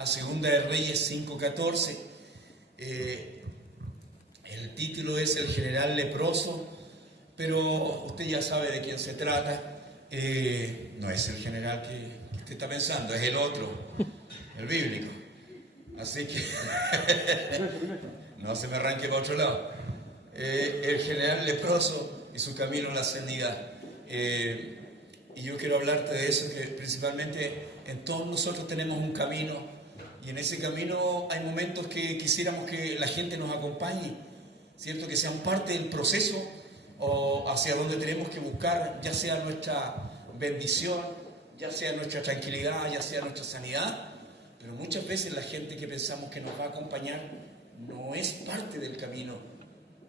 A Segunda de Reyes 5:14. El título es El general leproso, pero usted ya sabe de quién se trata. No es el general que usted está pensando, es el otro, el bíblico. Así que no se me arranque para otro lado. El general leproso y su camino a la sanidad. Y yo quiero hablarte de eso, que principalmente en todos nosotros tenemos un camino. Y en ese camino hay momentos que quisiéramos que la gente nos acompañe, ¿cierto? Que sean parte del proceso o hacia donde tenemos que buscar, ya sea nuestra bendición, ya sea nuestra tranquilidad, ya sea nuestra sanidad. Pero muchas veces la gente que pensamos que nos va a acompañar no es parte del camino,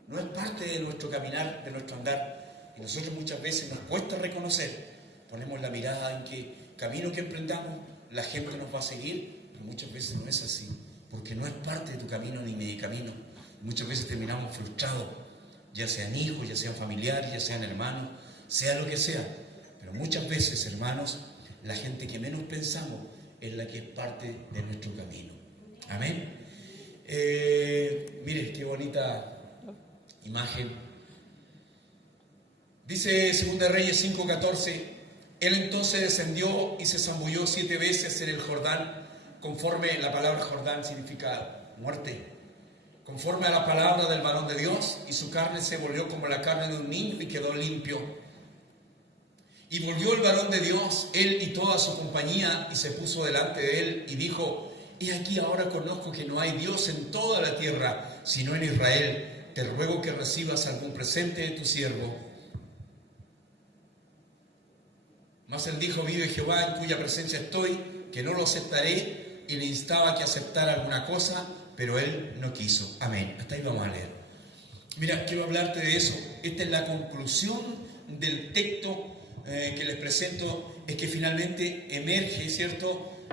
no es parte de nuestro caminar, de nuestro andar. Y nosotros muchas veces nos cuesta reconocer, ponemos la mirada en que camino que emprendamos, la gente nos va a seguir. Muchas veces no es así, porque no es parte de tu camino ni mi camino. Muchas veces terminamos frustrados, ya sean hijos, ya sean familiares, ya sean hermanos, sea lo que sea. Pero muchas veces, hermanos, la gente que menos pensamos es la que es parte de nuestro camino. Amén. Miren qué bonita imagen. Dice 2 Reyes 5:14, él entonces descendió y se zambulló 7 veces en el Jordán, conforme la palabra Jordán significa muerte, conforme a la palabra del varón de Dios, y su carne se volvió como la carne de un niño y quedó limpio. Y volvió el varón de Dios, él y toda su compañía, y se puso delante de él y dijo: he aquí ahora conozco que no hay Dios en toda la tierra, sino en Israel. Te ruego que recibas algún presente de tu siervo. Mas él dijo: vive Jehová, en cuya presencia estoy, que no lo aceptaré. Y le instaba que aceptara alguna cosa, pero él no quiso. Amén. Hasta ahí vamos a leer. Mira, quiero hablarte de eso. Esta es la conclusión del texto que les presento. Es que finalmente emerge, ¿cierto?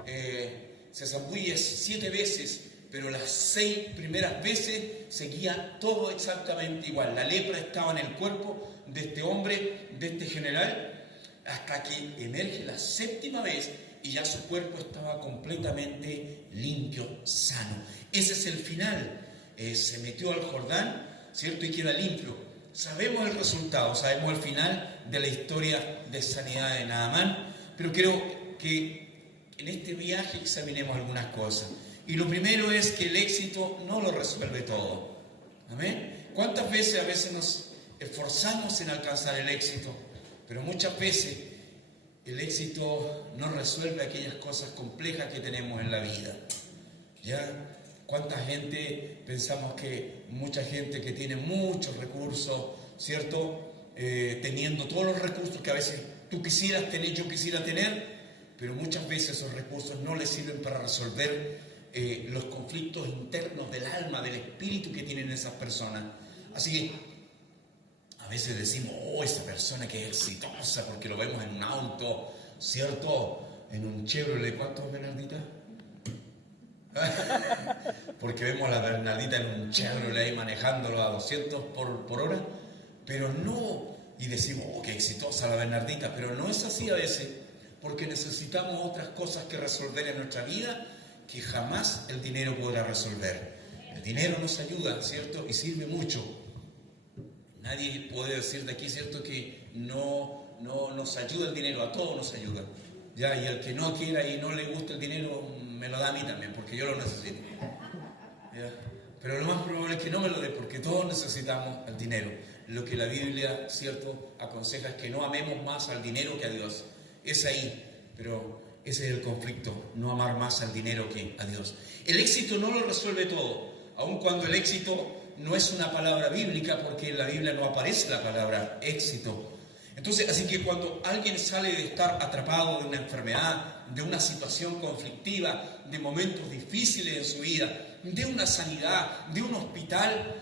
Se zambulle 7 veces, pero las 6 primeras veces seguía todo exactamente igual. La lepra estaba en el cuerpo de este hombre, de este general, hasta que emerge la 7ª vez y ya su cuerpo estaba completamente limpio, sano. Ese es el final. Se metió al Jordán, ¿cierto? Y queda limpio. Sabemos el resultado, sabemos el final de la historia de sanidad de Naamán, pero quiero que en este viaje examinemos algunas cosas. Y lo primero es que el éxito no lo resuelve todo. ¿Amén? ¿Cuántas veces a veces nos esforzamos en alcanzar el éxito? Pero muchas veces el éxito no resuelve aquellas cosas complejas que tenemos en la vida. ¿Ya? ¿Cuánta gente, pensamos que mucha gente que tiene muchos recursos, ¿cierto? Teniendo todos los recursos que a veces tú quisieras tener, yo quisiera tener, pero muchas veces esos recursos no les sirven para resolver los conflictos internos del alma, del espíritu que tienen esas personas. Así que a veces decimos: oh, esa persona que es exitosa, porque lo vemos en un auto, ¿cierto? En un Chevrolet. ¿Cuántos, Bernardita? Porque vemos a la Bernardita en un Chevrolet ahí manejándolo a 200 por hora, pero no, y decimos: oh, qué exitosa la Bernardita, pero no es así a veces, porque necesitamos otras cosas que resolver en nuestra vida que jamás el dinero podrá resolver. El dinero nos ayuda, ¿cierto? Y sirve mucho. Nadie puede decir de aquí, ¿cierto?, que no nos ayuda el dinero. A todos nos ayuda. ¿Ya? Y el que no quiera y no le gusta el dinero, me lo da a mí también, porque yo lo necesito. ¿Ya? Pero lo más probable es que no me lo dé, porque todos necesitamos el dinero. Lo que la Biblia, ¿cierto?, aconseja es que no amemos más al dinero que a Dios. Es ahí, pero ese es el conflicto, no amar más al dinero que a Dios. El éxito no lo resuelve todo, aun cuando el éxito no es una palabra bíblica, porque en la Biblia no aparece la palabra éxito. Entonces, así que cuando alguien sale de estar atrapado de una enfermedad, de una situación conflictiva, de momentos difíciles en su vida, de una sanidad, de un hospital,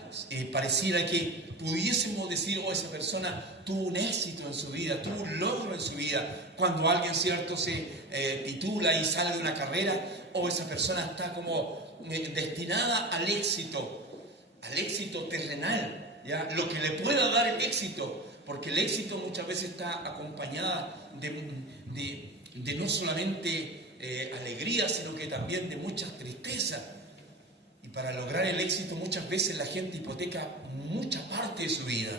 pareciera que pudiésemos decir: oh, esa persona tuvo un éxito en su vida, tuvo un logro en su vida. Cuando alguien, ¿cierto?, se titula y sale de una carrera, oh, esa persona está como destinada al éxito terrenal, ¿ya? Lo que le pueda dar el éxito, porque el éxito muchas veces está acompañada de no solamente alegría, sino que también de mucha tristeza. Y para lograr el éxito muchas veces la gente hipoteca mucha parte de su vida.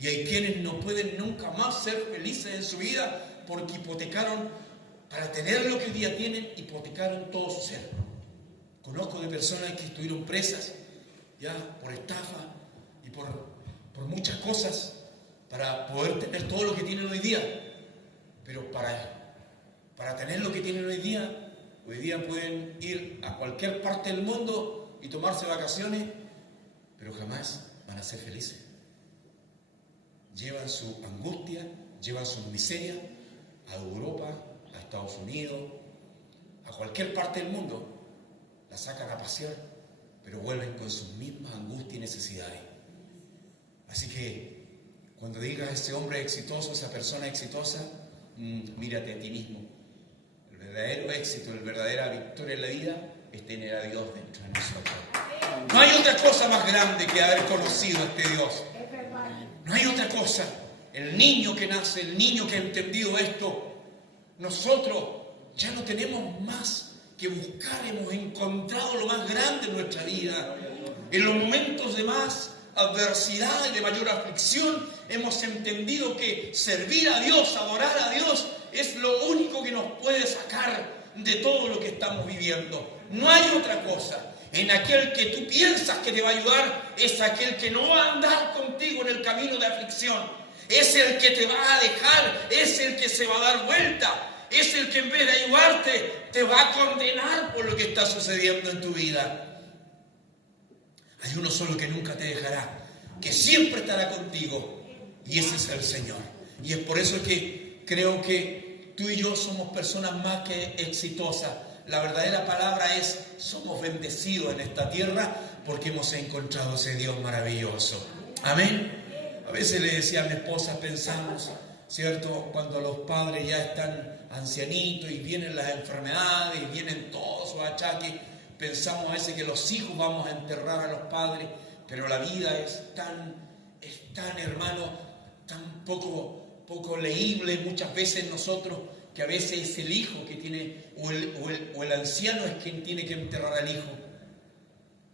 Y hay quienes no pueden nunca más ser felices en su vida porque hipotecaron, para tener lo que hoy día tienen, hipotecaron todo su ser. Conozco de personas que estuvieron presas ya por estafa y por muchas cosas para poder tener todo lo que tienen hoy día. Pero para tener lo que tienen hoy día pueden ir a cualquier parte del mundo y tomarse vacaciones, pero jamás van a ser felices. Llevan su angustia, llevan su miseria a Europa, a Estados Unidos, a cualquier parte del mundo. La sacan a pasear, pero vuelven con sus mismas angustias y necesidades. Así que cuando digas ese hombre exitoso, esa persona exitosa, mírate a ti mismo. El verdadero éxito, la verdadera victoria en la vida es tener a Dios dentro de nosotros. No hay otra cosa más grande que haber conocido a este Dios. No hay otra cosa. El niño que nace, el niño que ha entendido esto, nosotros ya no tenemos más que buscar, hemos encontrado lo más grande en nuestra vida. En los momentos de más adversidad y de mayor aflicción, hemos entendido que servir a Dios, adorar a Dios, es lo único que nos puede sacar de todo lo que estamos viviendo. No hay otra cosa. En aquel que tú piensas que te va a ayudar, es aquel que no va a andar contigo en el camino de aflicción. Es el que te va a dejar, es el que se va a dar vuelta. Es el que en vez de ayudarte, te va a condenar por lo que está sucediendo en tu vida. Hay uno solo que nunca te dejará, que siempre estará contigo, y ese es el Señor. Y es por eso que creo que tú y yo somos personas más que exitosas. La verdadera palabra es, somos bendecidos en esta tierra porque hemos encontrado ese Dios maravilloso. Amén. A veces le decía a mi esposa, pensamos, ¿cierto? Cuando los padres ya están ancianitos y vienen las enfermedades y vienen todos sus achaques, pensamos a veces que los hijos vamos a enterrar a los padres, pero la vida es tan hermano, tan poco leíble muchas veces nosotros, que a veces es el hijo que tiene, o el anciano es quien tiene que enterrar al hijo.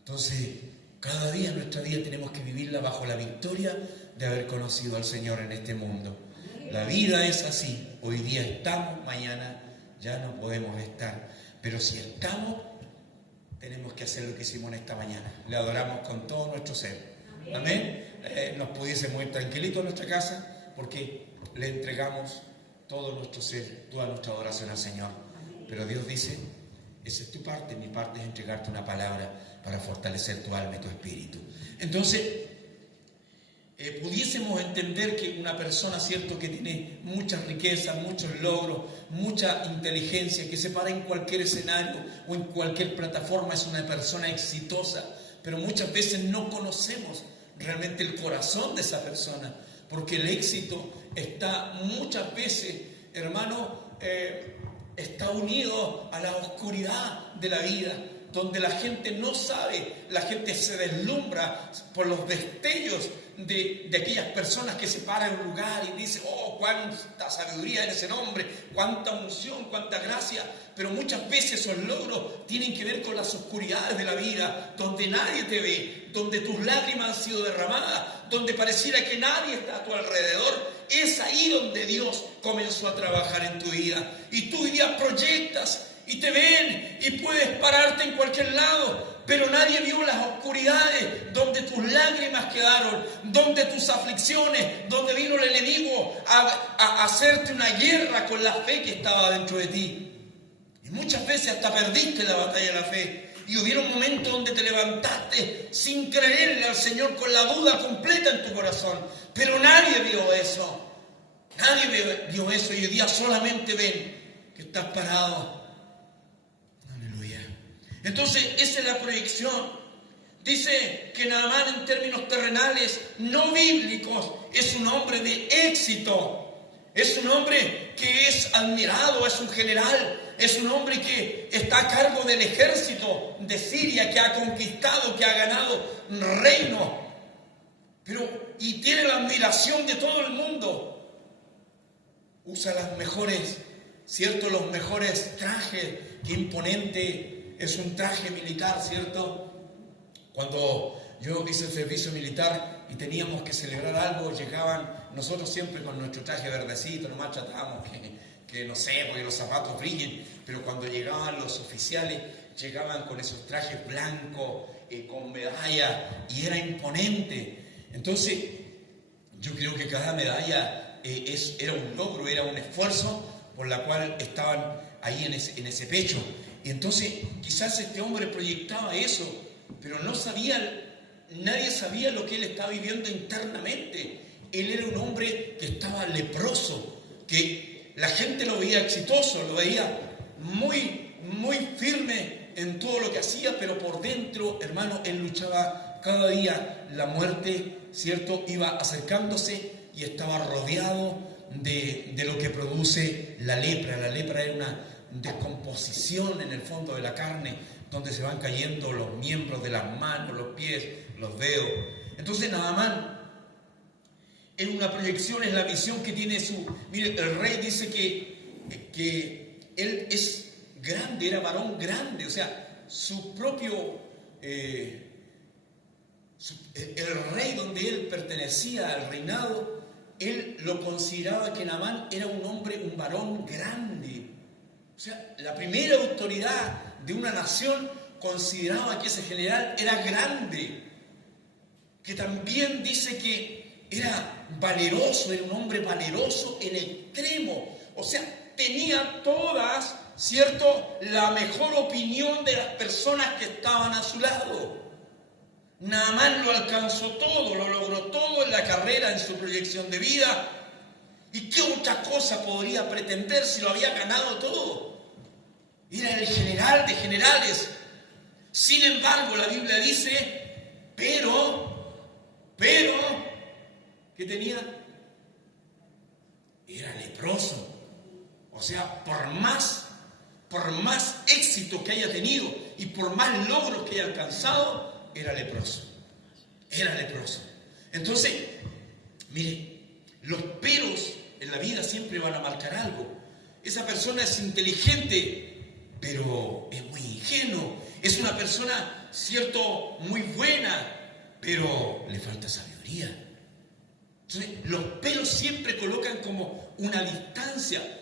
Entonces, cada día en nuestra vida tenemos que vivirla bajo la victoria de haber conocido al Señor en este mundo. La vida es así. Hoy día estamos, mañana ya no podemos estar. Pero si estamos, tenemos que hacer lo que hicimos en esta mañana. Le adoramos con todo nuestro ser. Amén. Nos pudiésemos ir tranquilitos a nuestra casa porque le entregamos todo nuestro ser, toda nuestra adoración al Señor. Pero Dios dice, esa es tu parte, mi parte es entregarte una palabra para fortalecer tu alma y tu espíritu. Entonces, pudiésemos entender que una persona, cierto, que tiene muchas riquezas, muchos logros, mucha inteligencia, que se para en cualquier escenario o en cualquier plataforma, es una persona exitosa, pero muchas veces no conocemos realmente el corazón de esa persona, porque el éxito está muchas veces, hermano, está unido a la oscuridad de la vida, donde la gente no sabe, la gente se deslumbra por los destellos de aquellas personas que se paran en un lugar y dicen, oh, cuánta sabiduría en ese nombre, cuánta unción, cuánta gracia, pero muchas veces esos logros tienen que ver con las oscuridades de la vida, donde nadie te ve, donde tus lágrimas han sido derramadas, donde pareciera que nadie está a tu alrededor. Es ahí donde Dios comenzó a trabajar en tu vida, y tú hoy día proyectas y te ven y puedes pararte en cualquier lado, pero nadie vio las oscuridades donde tus lágrimas quedaron, donde tus aflicciones, donde vino el enemigo a hacerte una guerra con la fe que estaba dentro de ti. Y muchas veces hasta perdiste la batalla de la fe. Y hubieron momentos donde te levantaste sin creerle al Señor, con la duda completa en tu corazón. Pero nadie vio eso. Nadie vio eso, y hoy día solamente ven que estás parado. Aleluya. Entonces, esa es la proyección. Dice que Naamán, en términos terrenales, no bíblicos, es un hombre de éxito. Es un hombre que es admirado, es un general, es un hombre que está a cargo del ejército de Siria, que ha conquistado, que ha ganado reino, y tiene la admiración de todo el mundo. Usa las mejores ¿cierto?, los mejores trajes. Qué imponente es un traje militar, ¿cierto? Cuando yo hice el servicio militar y teníamos que celebrar algo, llegaban nosotros siempre con nuestro traje verdecito, nomás tratábamos que no sé, porque los zapatos brillen, pero cuando llegaban los oficiales, llegaban con esos trajes blancos, con medallas, y era imponente. Entonces, yo creo que cada medalla era un logro, era un esfuerzo por la cual estaban ahí en ese pecho. Y entonces, quizás este hombre proyectaba eso, pero nadie sabía lo que él estaba viviendo internamente. Él era un hombre que estaba leproso, que la gente lo veía exitoso, lo veía muy, muy firme en todo lo que hacía, pero por dentro, hermano, él luchaba cada día. La muerte, ¿cierto?, iba acercándose y estaba rodeado de lo que produce la lepra. La lepra era una descomposición en el fondo de la carne, donde se van cayendo los miembros de las manos, los pies, los dedos. Entonces Naamán, en una proyección, es la visión que tiene Mire, el rey dice que él es grande, era varón grande, o sea, su propio... el rey donde él pertenecía al reinado, él lo consideraba que Naamán era un hombre, un varón grande. O sea, la primera autoridad de una nación consideraba que ese general era grande, que también dice que era valeroso, era un hombre valeroso en extremo. O sea, tenía todas, ¿cierto?, la mejor opinión de las personas que estaban a su lado. Naamán lo alcanzó todo, lo logró todo en la carrera, en su proyección de vida. ¿Y qué otra cosa podría pretender si lo había ganado todo? Era el general de generales. Sin embargo, la Biblia dice, pero, ¿qué tenía? Era leproso. O sea, por más éxito que haya tenido y por más logros que haya alcanzado, era leproso. Era leproso. Entonces, mire, los peros en la vida siempre van a marcar algo. Esa persona es inteligente, pero es muy ingenuo. Es una persona, cierto, muy buena, pero le falta sabiduría. Entonces, los peros siempre colocan como una distancia.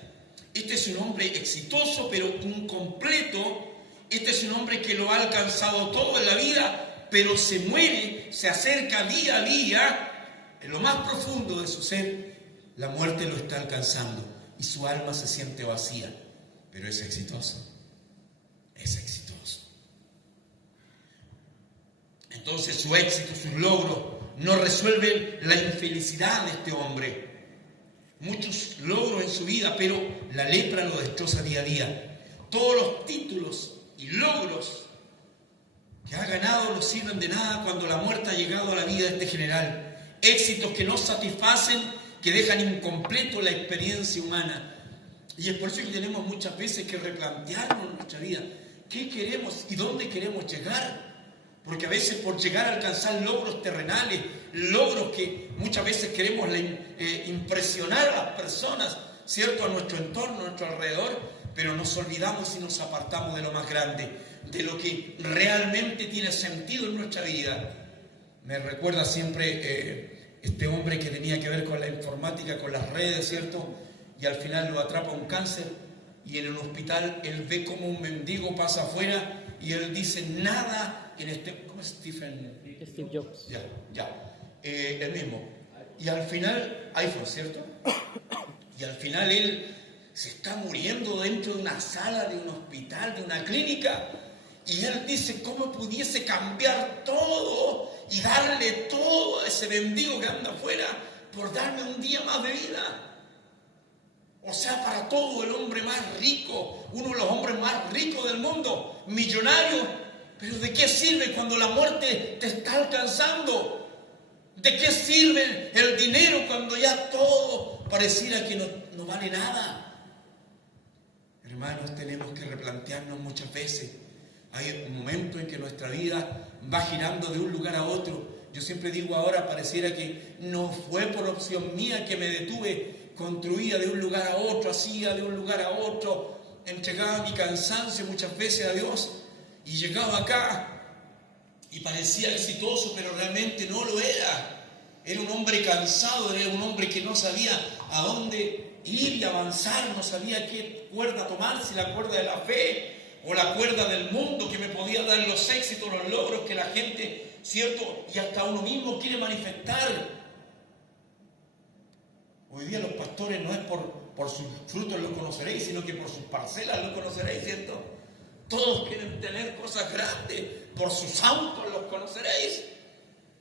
Este es un hombre exitoso, pero incompleto. Este es un hombre que lo ha alcanzado todo en la vida, pero se muere, se acerca día a día. En lo más profundo de su ser, la muerte lo está alcanzando y su alma se siente vacía, pero es exitoso. Es exitoso. Entonces su éxito, sus logros no resuelven la infelicidad de este hombre. Muchos logros en su vida, pero la lepra lo destroza día a día. Todos los títulos y logros que ha ganado no sirven de nada cuando la muerte ha llegado a la vida de este general. Éxitos que no satisfacen, que dejan incompleto la experiencia humana. Y es por eso que tenemos muchas veces que replantearnos nuestra vida. ¿Qué queremos y dónde queremos llegar? Porque a veces por llegar a alcanzar logros terrenales, logros que muchas veces queremos impresionar a las personas, ¿cierto?, a nuestro entorno, a nuestro alrededor, pero nos olvidamos y nos apartamos de lo más grande, de lo que realmente tiene sentido en nuestra vida. Me recuerda siempre este hombre que tenía que ver con la informática, con las redes, ¿cierto? Y al final lo atrapa un cáncer y en el hospital él ve como un mendigo pasa afuera y él dice nada en ¿cómo es Steve Jobs? El mismo. Y al final, iPhone, ¿cierto? Y al final él se está muriendo dentro de una sala de un hospital, de una clínica, y él dice, ¿cómo pudiese cambiar todo y darle todo a ese mendigo que anda afuera por darme un día más de vida? O sea, para todo, el hombre más rico, uno de los hombres más ricos del mundo, millonario. Pero ¿de qué sirve cuando la muerte te está alcanzando? ¿De qué sirve el dinero cuando ya todo pareciera que no vale nada? Hermanos, tenemos que replantearnos muchas veces. Hay un momento en que nuestra vida va girando de un lugar a otro. Yo siempre digo ahora, pareciera que no fue por opción mía que me detuve construía de un lugar a otro, hacía de un lugar a otro, entregaba mi cansancio muchas veces a Dios y llegaba acá y parecía exitoso, pero realmente no lo era. Era un hombre cansado, era un hombre que no sabía a dónde ir y avanzar, no sabía qué cuerda tomar, si la cuerda de la fe o la cuerda del mundo que me podía dar los éxitos, los logros que la gente, ¿cierto? Y hasta uno mismo quiere manifestar. Hoy día los pastores no es por sus frutos los conoceréis, sino que por sus parcelas los conoceréis, ¿cierto? Todos quieren tener cosas grandes, por sus autos los conoceréis.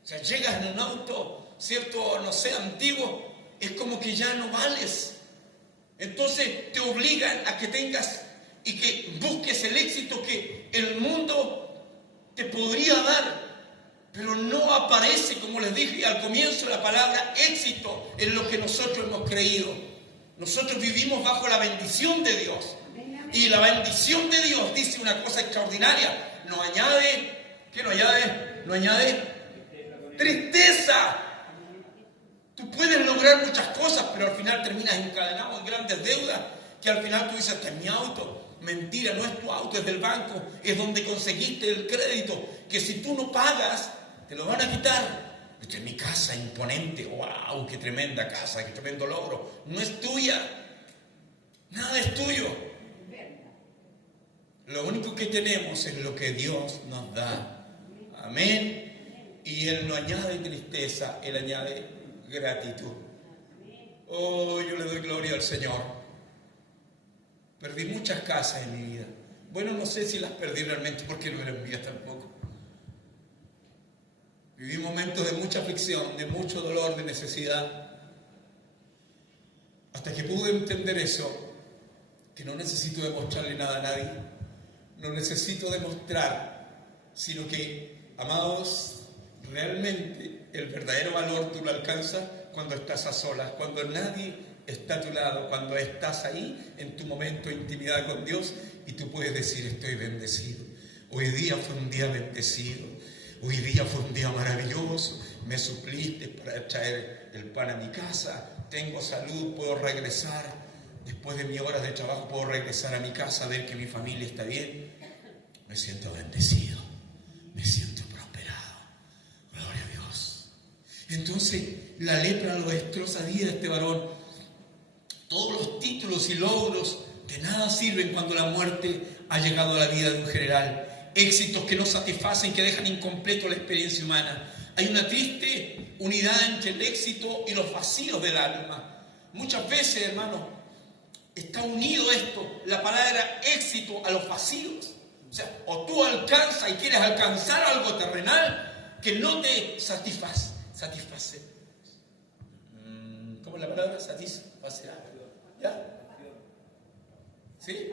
O sea, llegas en un auto, ¿cierto? No sé, antiguo, es como que ya no vales. Entonces te obligan a que tengas y que busques el éxito que el mundo te podría dar. Pero no aparece, como les dije al comienzo, la palabra éxito en lo que nosotros hemos creído. Nosotros vivimos bajo la bendición de Dios. Y la bendición de Dios dice una cosa extraordinaria. No añade, ¿qué no añade? No añade tristeza. Tú puedes lograr muchas cosas, pero al final terminas encadenado en grandes deudas, que al final tú dices, este es mi auto. Mentira, no es tu auto, es del banco, es donde conseguiste el crédito, que si tú no pagas, te lo van a quitar. Esta es mi casa imponente, wow, qué tremenda casa, qué tremendo logro. No es tuya, nada es tuyo. Lo único que tenemos es lo que Dios nos da. Amén. Y Él no añade tristeza, Él añade gratitud. Oh, yo le doy gloria al Señor. Perdí muchas casas en mi vida. Bueno, no sé si las perdí realmente porque no eran mías tampoco. Viví momentos de mucha aflicción, de mucho dolor, de necesidad. Hasta que pude entender eso, que no necesito demostrarle nada a nadie. No necesito demostrar, sino que, amados, realmente el verdadero valor tú lo alcanzas cuando estás a solas, cuando nadie está a tu lado, cuando estás ahí en tu momento de intimidad con Dios y tú puedes decir, estoy bendecido. Hoy día fue un día bendecido, hoy día fue un día maravilloso, me supliste para traer el pan a mi casa, tengo salud, puedo regresar. Después de mis horas de trabajo puedo regresar a mi casa a ver que mi familia está bien. Me siento bendecido, me siento prosperado. Gloria a Dios. Entonces la lepra lo destroza día de este varón. Todos los títulos y logros de nada sirven cuando la muerte ha llegado a la vida de un general. Éxitos que no satisfacen, que dejan incompleto la experiencia humana. Hay una triste unidad entre el éxito y los vacíos del alma. Muchas veces, hermano, está unido esto, la palabra éxito, a los vacíos. O sea, o tú alcanzas y quieres alcanzar algo terrenal que no te satisface. ¿Cómo es la palabra? Satisfacerá. ¿Ya? ¿Sí?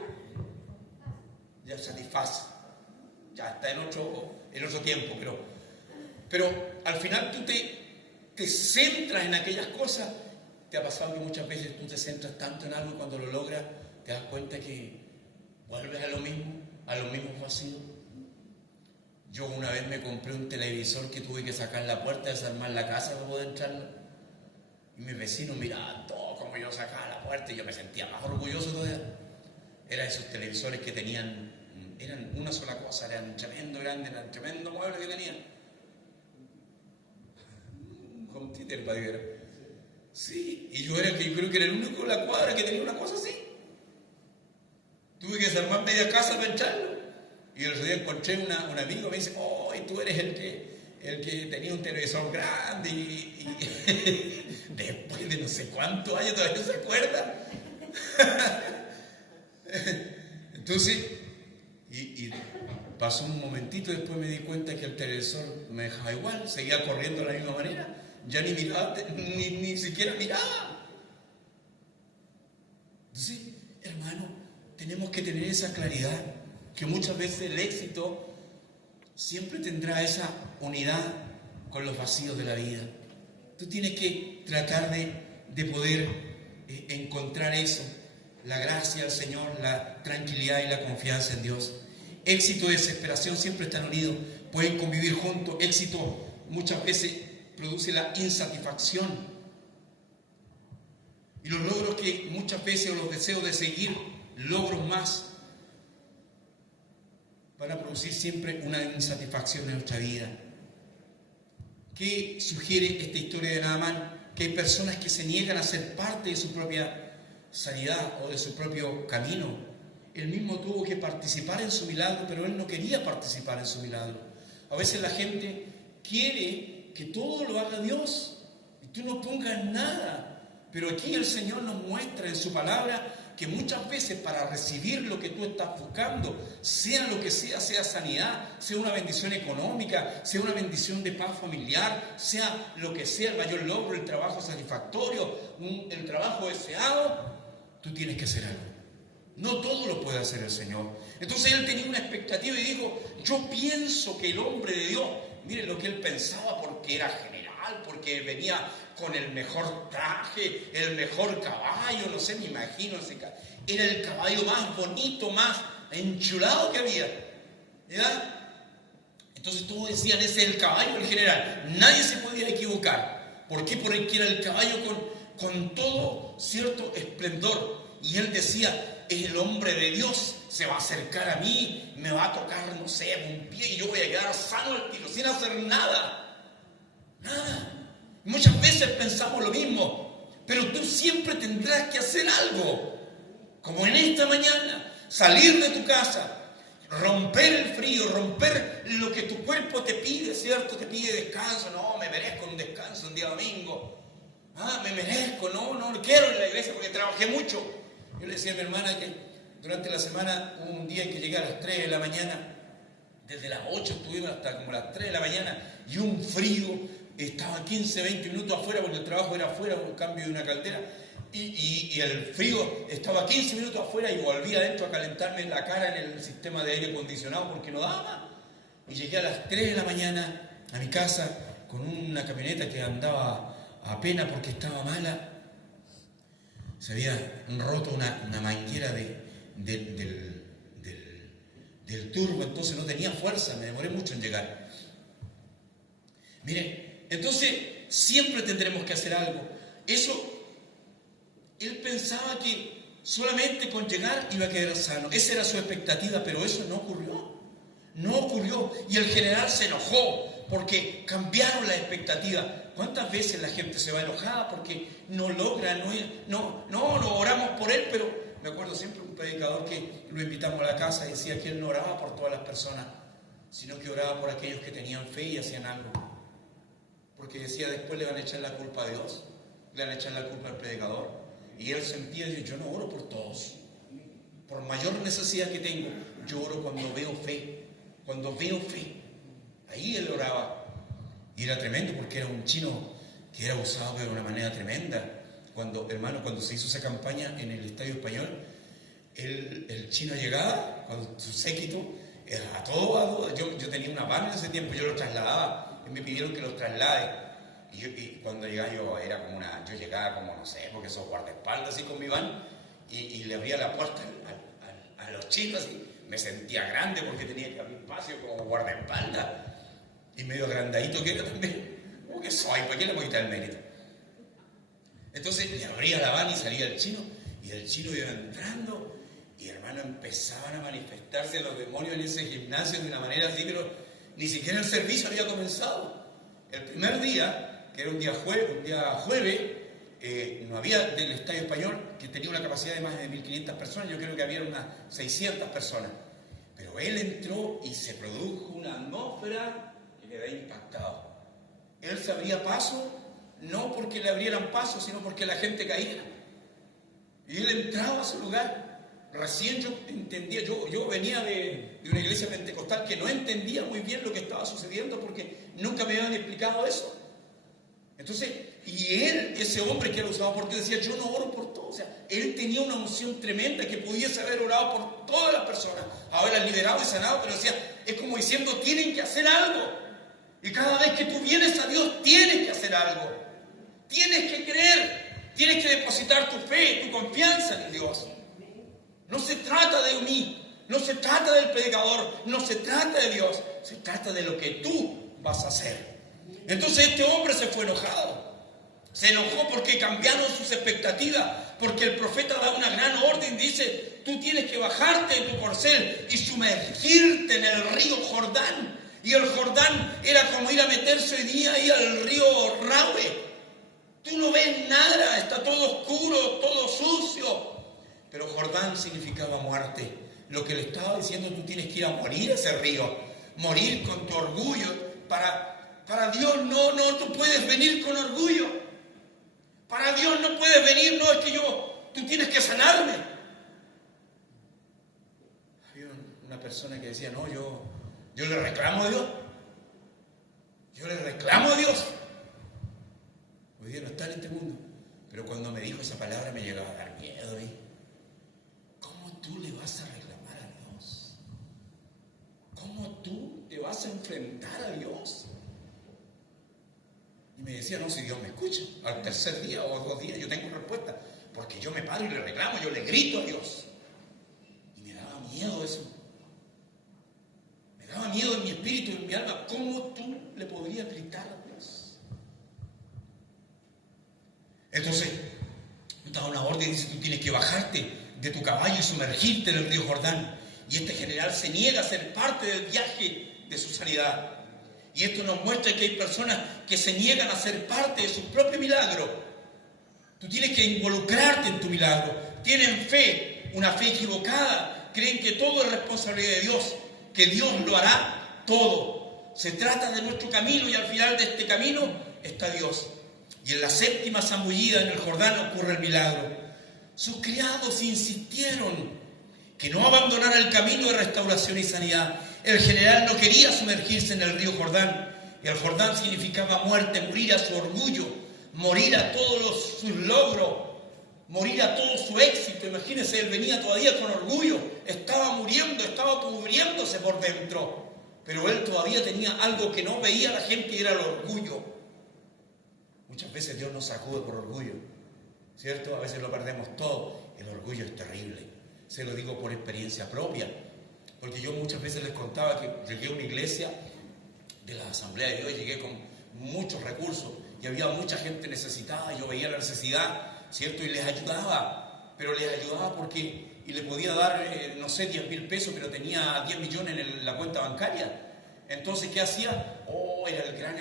Ya satisface. Ya está en otro tiempo, pero al final tú te centras en aquellas cosas. ¿Te ha pasado que muchas veces tú te centras tanto en algo y cuando lo logras te das cuenta que vuelves a lo mismo, a los mismos vacíos? Yo una vez me compré un televisor que tuve que sacar la puerta, desarmar la casa para poder entrarla. Y mis vecinos miraban todo como yo sacaba la puerta y yo me sentía más orgulloso todavía. Eran esos televisores que eran una sola cosa, eran tremendo grandes, eran tremendo muebles que tenían. Con títer para ver. Sí, y yo creo que era el único en la cuadra que tenía una cosa así. Tuve que desarmar media casa para echarlo. Y el otro día encontré un amigo, me dice, oh, y tú eres el que tenía un televisor grande y después de no sé cuántos años todavía se acuerda. Entonces, y pasó un momentito, después me di cuenta que el televisor me dejaba igual, seguía corriendo de la misma manera. Ya ni miraba, ni siquiera miraba. Entonces, hermano, tenemos que tener esa claridad, que muchas veces el éxito siempre tendrá esa unidad con los vacíos de la vida. Tú tienes que tratar de poder encontrar eso, la gracia del Señor, la tranquilidad y la confianza en Dios. Éxito y desesperación siempre están unidos, pueden convivir juntos. Éxito muchas veces produce la insatisfacción. Y los logros que muchas veces, o los deseos de seguir logros más, van a producir siempre una insatisfacción en nuestra vida. ¿Qué sugiere esta historia de Naamán? Que hay personas que se niegan a ser parte de su propia sanidad o de su propio camino. Él mismo tuvo que participar en su milagro, pero él no quería participar en su milagro. A veces la gente quiere que todo lo haga Dios y tú no pongas nada. Pero aquí el Señor nos muestra en su palabra que muchas veces para recibir lo que tú estás buscando, sea lo que sea sanidad, sea una bendición económica, sea una bendición de paz familiar, sea lo que sea, el mayor logro, el trabajo satisfactorio, el trabajo deseado, tú tienes que hacer algo. No todo lo puede hacer el Señor. Entonces él tenía una expectativa y dijo, yo pienso que el hombre de Dios, miren lo que él pensaba, porque era general, porque venía con el mejor traje, el mejor caballo, no sé, me imagino, era el caballo más bonito, más enchulado que había, ¿verdad? Entonces todos decían, ese es el caballo del general, nadie se podía equivocar. ¿Por qué? Porque era el caballo con todo cierto esplendor, y él decía, es el hombre de Dios, se va a acercar a mí, me va a tocar, no sé, un pie, y yo voy a quedar sano al tiro, sin hacer nada. Nada. Muchas veces pensamos lo mismo, pero tú siempre tendrás que hacer algo. Como en esta mañana, salir de tu casa, romper el frío, romper lo que tu cuerpo te pide, ¿cierto? Te pide descanso, no, me merezco un descanso un día domingo. Me merezco, no quiero ir a la iglesia porque trabajé mucho. Yo le decía a mi hermana que durante la semana hubo un día en que llegué a las 3 de la mañana, desde las 8 estuvimos hasta como las 3 de la mañana, y un frío, estaba 15, 20 minutos afuera porque el trabajo era afuera, un cambio de una caldera, y el frío estaba 15 minutos afuera y volví adentro a calentarme la cara en el sistema de aire acondicionado porque no daba más. Y llegué a las 3 de la mañana a mi casa con una camioneta que andaba apenas porque estaba mala. Se había roto una manguera del turbo, entonces no tenía fuerza, me demoré mucho en llegar. Mire, entonces siempre tendremos que hacer algo. Eso, él pensaba que solamente con llegar iba a quedar sano. Esa era su expectativa, pero eso no ocurrió. No ocurrió. Y el general se enojó porque cambiaron la expectativa. ¿Cuántas veces la gente se va enojada porque no logra, no oramos por él? Pero me acuerdo siempre un predicador que lo invitamos a la casa y decía que él no oraba por todas las personas, sino que oraba por aquellos que tenían fe y hacían algo. Porque decía, después le van a echar la culpa a Dios, le van a echar la culpa al predicador. Y él sentía, yo no oro por todos. Por mayor necesidad que tengo, yo oro cuando veo fe. Cuando veo fe. Ahí él oraba. Y era tremendo porque era un chino que era usado de una manera tremenda. Cuando se hizo esa campaña en el Estadio Español, el chino llegaba con su séquito, a todo. Yo tenía una van en ese tiempo, yo lo trasladaba, y me pidieron que lo traslade. Y cuando llegaba yo llegaba como, no sé, porque esos guardaespaldas así con mi van, y le abría la puerta a los chicos, y me sentía grande porque tenía que abrir espacio como guardaespaldas. Y medio agrandadito que era también. ¿Cómo que soy? ¿Para qué le voy a quitar el mérito? Entonces le abría la van y salía el chino. Y el chino iba entrando. Y hermano, empezaban a manifestarse los demonios en ese gimnasio de una manera así, pero ni siquiera el servicio había comenzado. El primer día, que era un día jueves, no había del Estadio Español, que tenía una capacidad de más de 1.500 personas. Yo creo que había unas 600 personas. Pero él entró y se produjo una atmósfera que quedé impactado. Él se abría paso, no porque le abrieran paso, sino porque la gente caía. Y él entraba a su lugar. Recién yo entendía, yo venía de una iglesia pentecostal que no entendía muy bien lo que estaba sucediendo porque nunca me habían explicado eso. Entonces, y él, ese hombre que era usado por Dios, decía, yo no oro por todo. O sea, él tenía una unción tremenda que pudiese haber orado por todas las personas, haberlas liberado y sanado, pero decía, es como diciendo, tienen que hacer algo. Y cada vez que tú vienes a Dios, tienes que hacer algo. Tienes que creer, tienes que depositar tu fe, tu confianza en Dios. No se trata de mí, no se trata del predicador, no se trata de Dios, se trata de lo que tú vas a hacer. Entonces este hombre se fue enojado. Se enojó porque cambiaron sus expectativas, porque el profeta da una gran orden, dice, tú tienes que bajarte de tu corcel y sumergirte en el río Jordán. Y el Jordán era como ir a meterse hoy día ahí al río Rahue. Tú no ves nada, está todo oscuro, todo sucio. Pero Jordán significaba muerte. Lo que le estaba diciendo, tú tienes que ir a morir a ese río, morir con tu orgullo. Para Dios no, tú puedes venir con orgullo. Para Dios no puedes venir, no es que tú tienes que sanarme. Había una persona que decía, no, yo le reclamo a Dios. Yo le reclamo a Dios. Hoy día no está en este mundo. Pero cuando me dijo esa palabra me llegaba a dar miedo. ¿Cómo tú le vas a reclamar a Dios? ¿Cómo tú te vas a enfrentar a Dios? Y me decía, no, si Dios me escucha, al tercer día o 2 días yo tengo respuesta, porque yo me paro y le reclamo, yo le grito a Dios. Y me daba miedo eso. Me daba miedo en mi espíritu, en mi alma. ¿Cómo tú le podrías gritar a Dios? Entonces, da una orden y dice, tú tienes que bajarte de tu caballo y sumergirte en el río Jordán. Y este general se niega a ser parte del viaje de su sanidad. Y esto nos muestra que hay personas que se niegan a ser parte de su propio milagro. Tú tienes que involucrarte en tu milagro. Tienen fe, una fe equivocada. Creen que todo es responsabilidad de Dios, que Dios lo hará todo. Se trata de nuestro camino y al final de este camino está Dios. Y en la 7ª zambullida en el Jordán ocurre el milagro. Sus criados insistieron que no abandonara el camino de restauración y sanidad. El general no quería sumergirse en el río Jordán. Y el Jordán significaba muerte, morir a su orgullo, morir a todos sus logros, morir a todo su éxito. Imagínense, él venía todavía con orgullo, estaba muriendo, estaba pudriéndose por dentro. Pero él todavía tenía algo que no veía la gente y era el orgullo. Muchas veces Dios nos sacude por orgullo, ¿cierto? A veces lo perdemos todo. El orgullo es terrible. Se lo digo por experiencia propia. Porque yo muchas veces les contaba que llegué a una iglesia de la Asamblea de Dios, llegué con muchos recursos y había mucha gente necesitada, yo veía la necesidad, ¿cierto? Y les ayudaba, pero les ayudaba porque, y le podía dar, no sé, 10.000 pesos, pero tenía 10 millones en la cuenta bancaria. Entonces, ¿qué hacía? Era el gran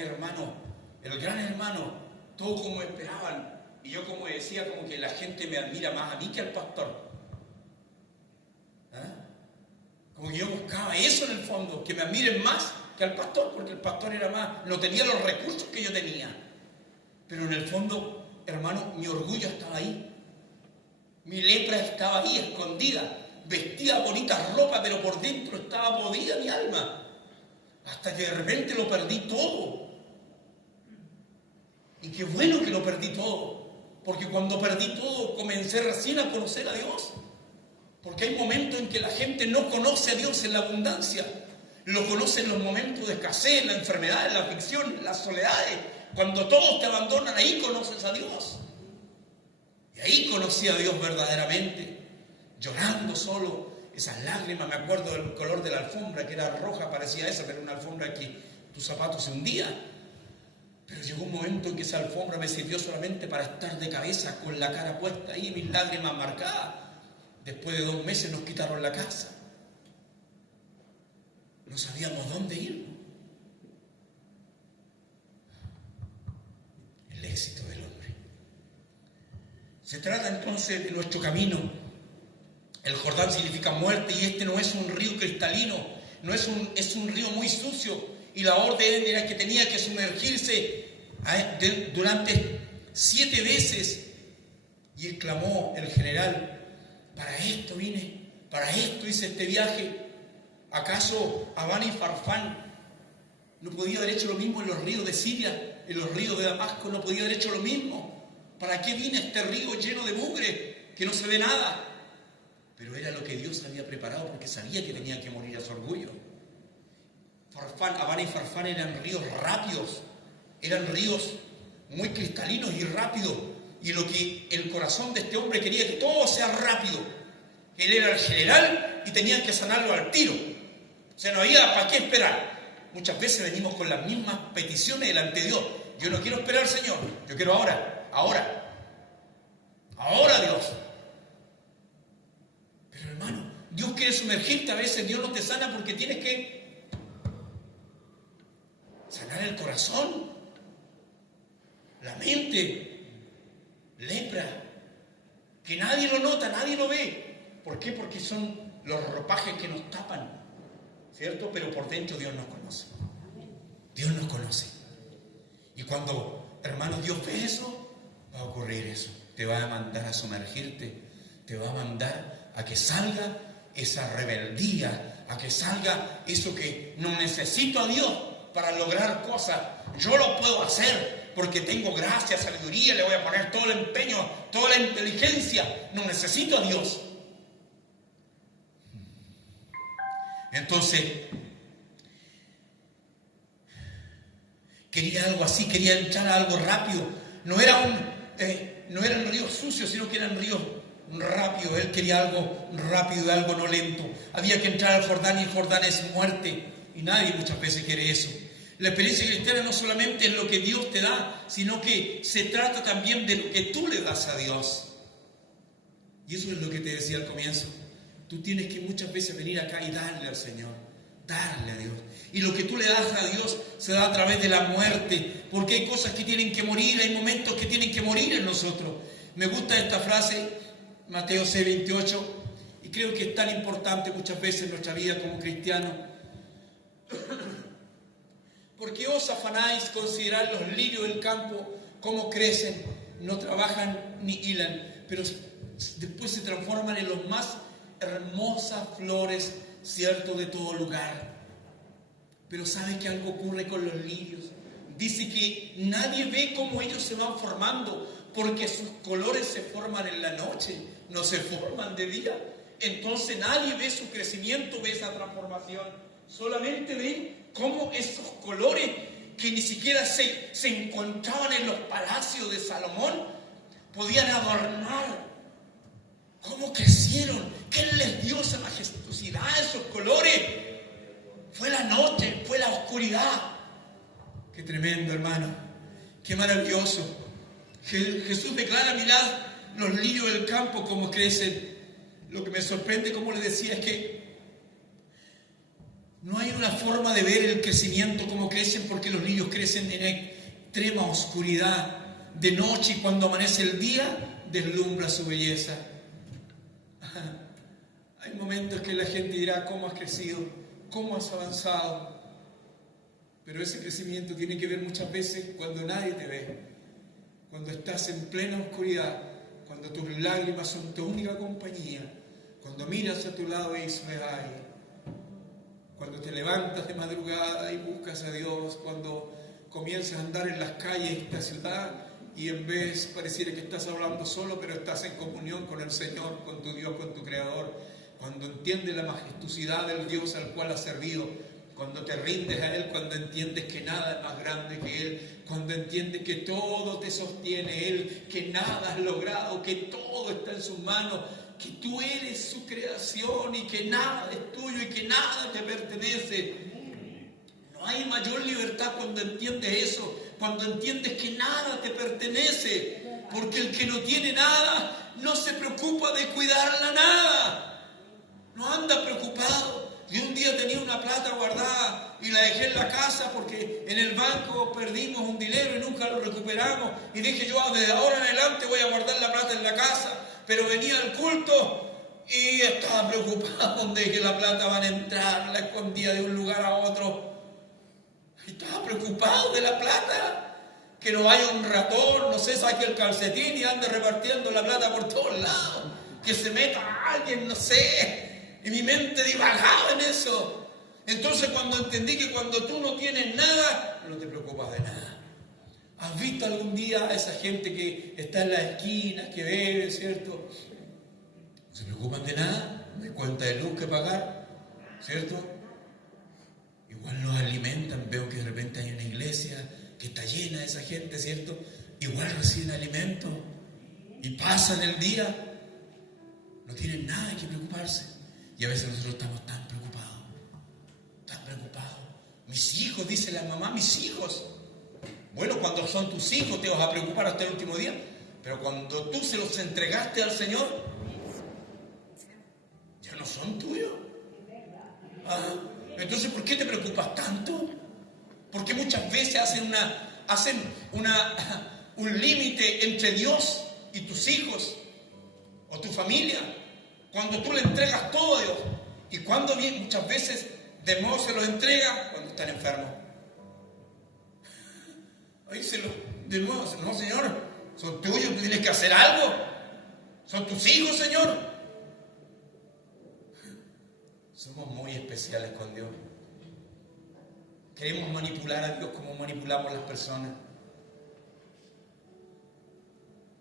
hermano, todo como esperaban. Y yo como decía, como que la gente me admira más a mí que al pastor. Como que yo buscaba eso en el fondo, que me admiren más que al pastor, porque el pastor era más, no tenía los recursos que yo tenía. Pero en el fondo, hermano, mi orgullo estaba ahí. Mi lepra estaba ahí, escondida. Vestía bonitas ropas, pero por dentro estaba podrida mi alma. Hasta que de repente lo perdí todo. Y qué bueno que lo perdí todo, porque cuando perdí todo, comencé recién a conocer a Dios. Porque hay momentos en que la gente no conoce a Dios en la abundancia. Lo conoce en los momentos de escasez, en la enfermedad, en la aflicción, en las soledades. Cuando todos te abandonan, ahí conoces a Dios. Y ahí conocí a Dios verdaderamente. Llorando solo, esas lágrimas, me acuerdo del color de la alfombra, que era roja, parecía esa, pero una alfombra que tu zapato se hundía. Pero llegó un momento en que esa alfombra me sirvió solamente para estar de cabeza, con la cara puesta ahí, mis lágrimas marcadas. Después de 2 meses nos quitaron la casa. No sabíamos dónde ir. El éxito del hombre. Se trata entonces de nuestro camino. El Jordán significa muerte y este no es un río cristalino, es un río muy sucio. Y la orden era que tenía que sumergirse durante 7 veces. Y exclamó el general, para esto vine, para esto hice este viaje. ¿Acaso Abán y Farfán no podía haber hecho lo mismo en los ríos de Siria, en los ríos de Damasco? No podía haber hecho lo mismo. ¿Para qué vine a este río lleno de mugre, que no se ve nada? Pero era lo que Dios había preparado, porque sabía que tenía que morir a su orgullo. Abán y Farfán eran ríos rápidos, eran ríos muy cristalinos y rápidos. Y lo que el corazón de este hombre quería, que todo sea rápido. Él era el general y tenían que sanarlo al tiro. O sea, no había para qué esperar. Muchas veces venimos con las mismas peticiones delante de Dios. Yo no quiero esperar, Señor, yo quiero ahora. ahora Dios. Pero hermano, Dios quiere sumergirte, a veces Dios no te sana porque tienes que sanar el corazón, la mente, lepra, que nadie lo nota, nadie lo ve. ¿Por qué? Porque son los ropajes que nos tapan, ¿cierto? Pero por dentro Dios nos conoce. Dios nos conoce. Y cuando, hermanos, Dios ve eso, va a ocurrir eso. Te va a mandar a sumergirte, te va a mandar a que salga esa rebeldía, a que salga eso que no necesito a Dios para lograr cosas. Yo lo puedo hacer porque tengo gracia, sabiduría, le voy a poner todo el empeño, toda la inteligencia. No necesito a Dios. Entonces, quería algo así, quería entrar a algo rápido. No eran ríos sucios, sino que eran ríos rápidos. Él quería algo rápido, algo no lento. Había que entrar al Jordán y el Jordán es muerte. Y nadie muchas veces quiere eso. La experiencia cristiana no solamente es lo que Dios te da, sino que se trata también de lo que tú le das a Dios. Y eso es lo que te decía al comienzo. Tú tienes que muchas veces venir acá y darle al Señor, darle a Dios. Y lo que tú le das a Dios se da a través de la muerte, porque hay cosas que tienen que morir, hay momentos que tienen que morir en nosotros. Me gusta esta frase, Mateo 6:28, y creo que es tan importante muchas veces en nuestra vida como cristianos. Porque os afanáis considerar los lirios del campo, cómo crecen, no trabajan ni hilan, pero después se transforman en los más hermosas flores, cierto, de todo lugar. Pero ¿sabe que algo ocurre con los lirios? Dice que nadie ve cómo ellos se van formando, porque sus colores se forman en la noche, no se forman de día. Entonces nadie ve su crecimiento, ve esa transformación. Solamente ven cómo esos colores que ni siquiera se encontraban en los palacios de Salomón podían adornar. ¿Cómo crecieron? ¿Qué les dio esa majestuosidad, esos colores? Fue la noche, fue la oscuridad. Qué tremendo, hermano. Qué maravilloso. Jesús declara, mirad los lirios del campo cómo crecen. Lo que me sorprende, como les decía, es que no hay una forma de ver el crecimiento, cómo crecen, porque los lirios crecen en extrema oscuridad. De noche, y cuando amanece el día, deslumbra su belleza. Hay momentos que la gente dirá, ¿cómo has crecido? ¿Cómo has avanzado? Pero ese crecimiento tiene que ver muchas veces cuando nadie te ve, cuando estás en plena oscuridad, cuando tus lágrimas son tu única compañía, cuando miras a tu lado y dices, ay, cuando te levantas de madrugada y buscas a Dios, cuando comienzas a andar en las calles de esta ciudad y en vez pareciera que estás hablando solo, pero estás en comunión con el Señor, con tu Dios, con tu Creador, cuando entiendes la majestuosidad del Dios al cual has servido, cuando te rindes a Él, cuando entiendes que nada es más grande que Él, cuando entiendes que todo te sostiene Él, que nada has logrado, que todo está en sus manos, que tú eres su creación y que nada es tuyo y que nada te pertenece. No hay mayor libertad cuando entiendes eso, cuando entiendes que nada te pertenece, porque el que no tiene nada no se preocupa de cuidar la nada, no anda preocupado. Yo un día tenía una plata guardada y la dejé en la casa porque en el banco perdimos un dinero y nunca lo recuperamos, y dije yo, desde ahora en adelante voy a guardar la plata en la casa. Pero venía al culto y estaba preocupado donde que la plata van a entrar, la escondía de un lugar a otro. Y estaba preocupado de la plata, que no vaya un ratón, no sé, saque el calcetín y ande repartiendo la plata por todos lados, que se meta alguien, no sé. Y mi mente divagaba en eso. Entonces cuando entendí que cuando tú no tienes nada, no te preocupas de nada. ¿Has visto algún día a esa gente que está en las esquinas, que bebe, ¿cierto? No se preocupan de nada, no hay cuenta de luz que pagar, ¿cierto? Igual nos alimentan, veo que de repente hay una iglesia que está llena de esa gente, ¿cierto? Igual reciben alimento y pasan el día, no tienen nada que preocuparse. Y a veces nosotros estamos tan preocupados. Mis hijos, dice la mamá, mis hijos. Bueno, cuando son tus hijos te vas a preocupar hasta el último día, pero cuando tú se los entregaste al Señor, ya no son tuyos. Entonces, ¿por qué te preocupas tanto? Porque muchas veces hacen un límite entre Dios y tus hijos o tu familia. Cuando tú le entregas todo a Dios, y cuando bien muchas veces de nuevo se los entrega cuando están enfermos. Ahí de nuevo, no, Señor, son tuyos, tú tienes que hacer algo. Son tus hijos, Señor. Somos muy especiales con Dios. Queremos manipular a Dios como manipulamos a las personas.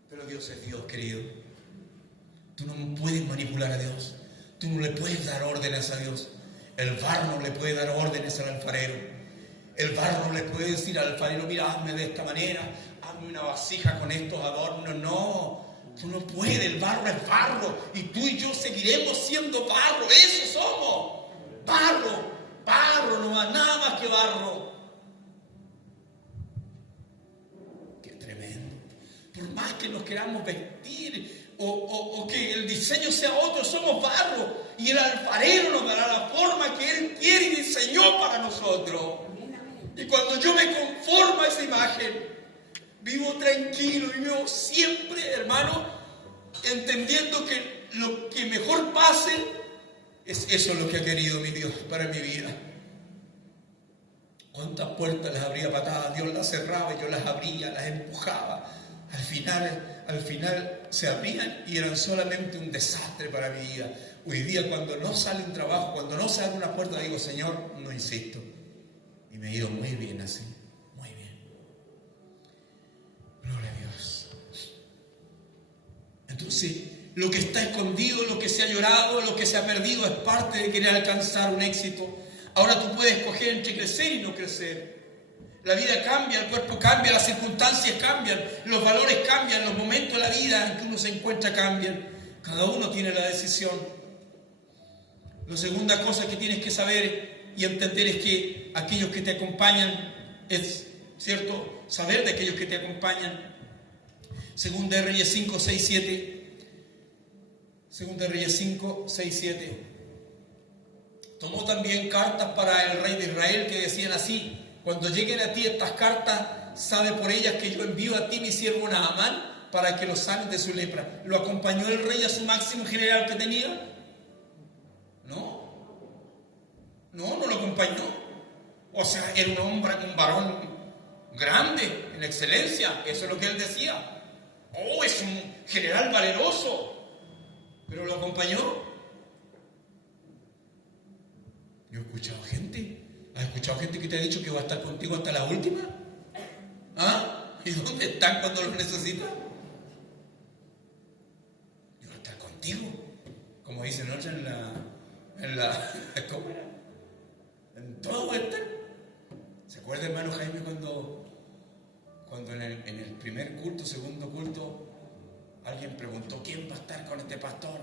Pero Dios es Dios, querido. Tú no puedes manipular a Dios. Tú no le puedes dar órdenes a Dios. El barro no le puede dar órdenes al alfarero. El barro le puede decir al alfarero, mira, hazme de esta manera, hazme una vasija con estos adornos. No, tú no puedes, el barro es barro. Y tú y yo seguiremos siendo barro. Eso somos. Barro, no más, nada más que barro. Qué tremendo. Por más que nos queramos vestir o que el diseño sea otro, somos barro. Y el alfarero nos dará la forma que Él quiere y diseñó para nosotros. Y cuando yo me conformo a esa imagen, vivo tranquilo y vivo siempre, hermano, entendiendo que lo que mejor pase es eso lo que ha querido mi Dios para mi vida. ¿Cuántas puertas las abría patadas? Dios las cerraba y yo las abría, las empujaba. Al final se abrían y eran solamente un desastre para mi vida. Hoy día cuando no sale un trabajo, cuando no se abre una puerta, digo, Señor, no insisto. Y me he ido muy bien así, muy bien. Gloria a Dios. Entonces, lo que está escondido, lo que se ha llorado, lo que se ha perdido es parte de querer alcanzar un éxito. Ahora tú puedes escoger entre crecer y no crecer. La vida cambia, el cuerpo cambia, las circunstancias cambian, los valores cambian, los momentos de la vida en que uno se encuentra cambian. Cada uno tiene la decisión. La segunda cosa que tienes que saber y entender es que aquellos que te acompañan, es cierto, saber de aquellos que te acompañan. Segunda de Reyes 5, 6, 7. Segunda de Reyes 5, 6, 7. Tomó también cartas para el rey de Israel que decían así: cuando lleguen a ti estas cartas, sabe por ellas que yo envío a ti mi siervo Naamán para que lo sanes de su lepra. ¿Lo acompañó el rey a su máximo general que tenía? No lo acompañó. O sea, era un hombre, un varón grande, en excelencia. Eso es lo que él decía. Oh, es un general valeroso. Pero lo acompañó. Yo he escuchado gente. ¿Has escuchado gente que te ha dicho que va a estar contigo hasta la última? ¿Y dónde están cuando los necesitan? Yo voy a estar contigo. Como dicen otros ¿cómo era? En todo va a estar. ¿Se acuerda, hermano Jaime, cuando en el primer culto, segundo culto, alguien preguntó quién va a estar con este pastor?